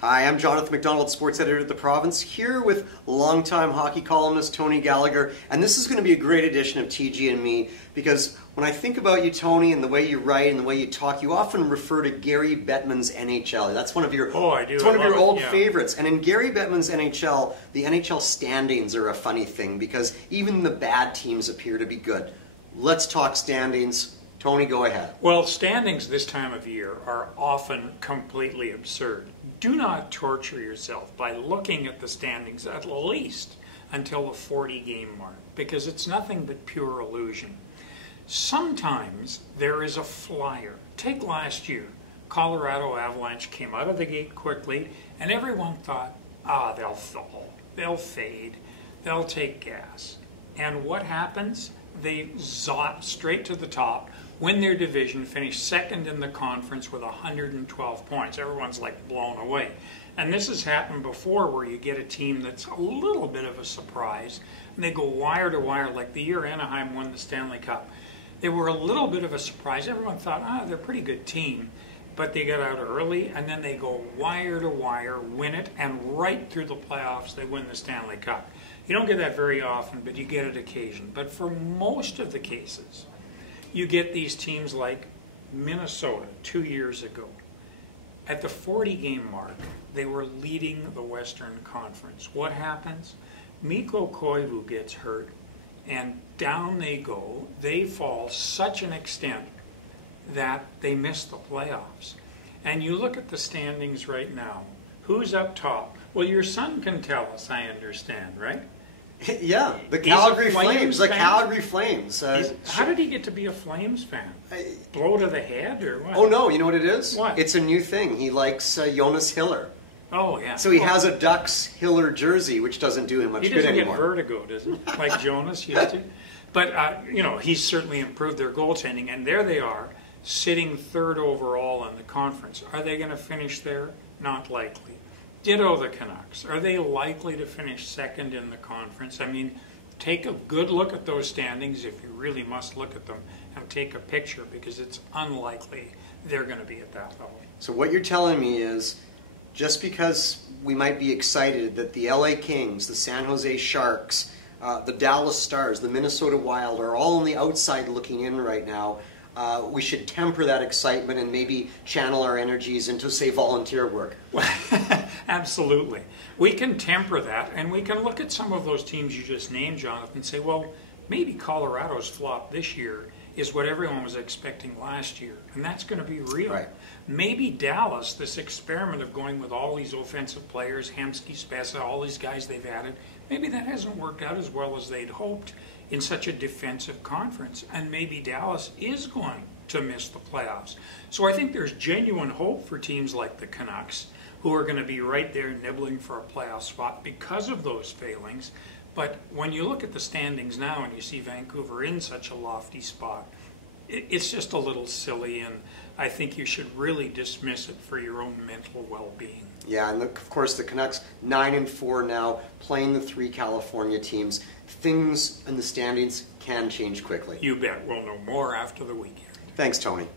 Hi, I'm Jonathan McDonald, sports editor at The Province, here with longtime hockey columnist Tony Gallagher, and this is going to be a great edition of TG and Me, because when I think about you, Tony, and the way you write and the way you talk, you often refer to Gary Bettman's NHL. That's one of your It's one of your old favorites. And in Gary Bettman's NHL, the NHL standings are a funny thing, because even the bad teams appear to be good. Let's talk standings. Tony, go ahead. Well, standings this time of year are often completely absurd. Do not torture yourself by looking at the standings at least until the 40-game mark, because it's nothing but pure illusion. Sometimes there is a flyer. Take last year. Colorado Avalanche came out of the gate quickly, and everyone thought, they'll fall, they'll fade, they'll take gas. And what happens? They zot straight to the top, win their division, finish second in the conference with 112 points. Everyone's like blown away. And this has happened before, where you get a team that's a little bit of a surprise, and they go wire to wire, like the year Anaheim won the Stanley Cup. They were a little bit of a surprise. Everyone thought, they're a pretty good team, but they got out early, and then they go wire to wire, win it, and right through the playoffs they win the Stanley Cup. You don't get that very often, but you get it occasionally. But for most of the cases, you get these teams like Minnesota 2 years ago. At the 40-game mark, they were leading the Western Conference. What happens? Mikko Koivu gets hurt, and down they go. They fall such an extent that they miss the playoffs. And you look at the standings right now. Who's up top? Well, your son can tell us, I understand, right? Yeah, the Calgary Flames. The Calgary Flames. How did he get to be a Flames fan? Blow to the head or what? Oh, no, you know what it is? What? It's a new thing. He likes Jonas Hiller. Oh, yeah. So he has a Ducks Hiller jersey, which doesn't do him much good anymore. He doesn't get vertigo, does he? Like Jonas used to. But, he's certainly improved their goaltending, and there they are, sitting third overall in the conference. Are they going to finish there? Not likely. Ditto the Canucks. Are they likely to finish second in the conference? I mean, take a good look at those standings if you really must look at them, and take a picture, because it's unlikely they're going to be at that level. So what you're telling me is, just because we might be excited that the LA Kings, the San Jose Sharks, the Dallas Stars, the Minnesota Wild are all on the outside looking in right now, we should temper that excitement and maybe channel our energies into, say, volunteer work. Absolutely. We can temper that, and we can look at some of those teams you just named, Jonathan, and say, well, maybe Colorado's flop this year is what everyone was expecting last year, and that's going to be real. Right. Maybe Dallas, this experiment of going with all these offensive players, Hemsky, Spezza, all these guys they've added, maybe that hasn't worked out as well as they'd hoped in such a defensive conference, and maybe Dallas is going to miss the playoffs. So I think there's genuine hope for teams like the Canucks, who are going to be right there nibbling for a playoff spot because of those failings. But when you look at the standings now and you see Vancouver in such a lofty spot, it's just a little silly, and I think you should really dismiss it for your own mental well-being. Yeah, and of course the Canucks 9-4 now, playing the 3 California teams. Things in the standings can change quickly. You bet. We'll know more after the weekend. Thanks, Tony.